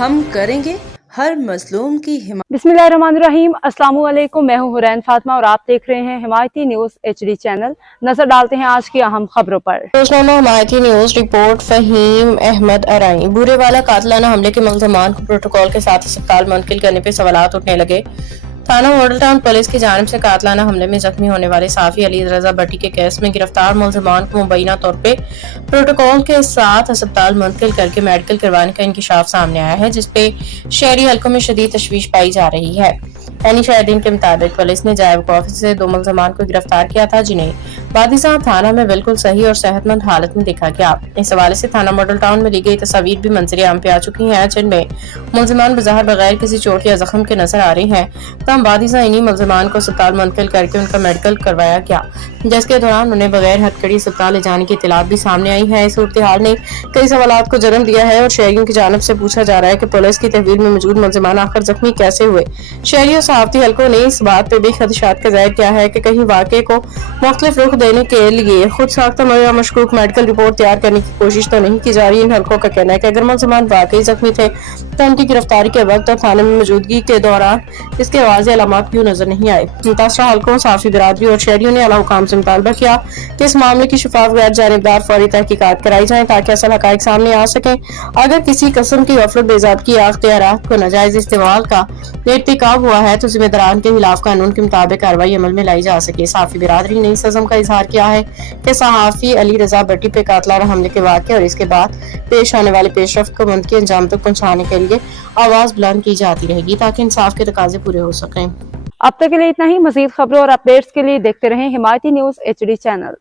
हम करेंगे हर मजलूम की हिमायत। बिस्मिल्लाहिर्रहमानिर्रहीम। अस्सलामु अलैकुम। मैं हूं हुरैन फातिमा और आप देख रहे हैं हिमायती न्यूज HD चैनल। नजर डालते हैं आज की अहम खबरों पर। रोजनामा हिमायती न्यूज रिपोर्ट। फहीम अहमद अराई बूरेवाला कातिलाना हमले के मुल्ज़िमान को प्रोटोकॉल के साथ अस्पताल मुंतकिल करने पर सवालात उठने लगे। थाना मॉडल टाउन पुलिस की जानिब से कातिलाना हमले में जख्मी होने वाले साफी अली रजा भट्टी के केस में गिरफ्तार मुल्ज़िमान को मुबैना तौर पे प्रोटोकॉल के साथ अस्पताल मुंतकिल करके मेडिकल करवाने का इंकिशाफ सामने आया है, जिसपे शहरी हलकों में शदीद तशवीश पाई जा रही है। यानी शाहिदीन के मुताबिक पुलिस ने जायब ऑफिस से 2 मुल्ज़िमान को गिरफ्तार किया था, जिन्हें बादिसा थाना में बिल्कुल सही और सेहतमंद हालत में देखा गया। इस हवाले से थाना मॉडल टाउन में ली गई तस्वीर भी मंजर आम पे आ चुकी हैं, जिनमें मुल्ज़िमान बज़ाहिर बगैर किसी चोट या जख्म के नजर आ रहे हैं। तमाम बादिसा इन्हीं मुल्ज़िमान को अस्पताल मुंतकिल करके उनका मेडिकल करवाया गया, जिसके दौरान उन्हें बगैर हथकड़ी अस्पताल ले जाने की इत्तलात भी सामने आई है। इस सूरत-ए-हाल ने कई सवालात को जन्म दिया है और शहरियों की जानिब से पूछा जा रहा है कि पुलिस की तहवील में मौजूद मुल्ज़िमान आखिर जख्मी कैसे हुए। शहरी और सहाफ़ती हलकों ने इस बात पे भी खदशात का ज़ाहिर किया है कि कहीं वाक़े को मुख्तलिफ रुख देने के लिए खुद साख्ता या मशकूक मेडिकल रिपोर्ट तैयार करने की कोशिश तो नहीं की जा रही। इन हलकों का कहना है कि अगर मुल्ज़िमान वाकई जख्मी थे तो उनकी गिरफ्तारी के वक्त और थाने में मौजूदगी के दौरान इसके वाज़ेह अलामत क्यों नजर नहीं आए। मुतासरा हलकों, साफी बिरादरी और शहरियों ने आला हुकाम से मुतालबा किया कि इस मामले की शफाफ गैर जानिबदार फौरी तहकीकात कराई जाए ताकि असल हकाइक सामने आ सके। अगर किसी किस्म की गफलत बेज़ाबती या अख्तियारात को नाजायज इस्तेमाल का इर्तिकाब हुआ है तो जिम्मेदारान के खिलाफ कानून के मुताबिक कार्रवाई अमल में लाई जा सके। साफी बिरादरी ने इस अज़म का इजहार किया है कि सहाफ़ी अली रजा भट्टी पे कातिलाना हमले के वाक़े और इसके बाद पेश आने वाले पेशरफ्त को मुंतकी अंजाम तक पहुँचाने के लिए आवाज़ बुलंद की जाती रहेगी ताकि इंसाफ के तकाजे पूरे हो सकें। अब तक के लिए इतना ही। मजीद खबरों और अपडेट्स के लिए देखते रहें हिमायती न्यूज HD चैनल।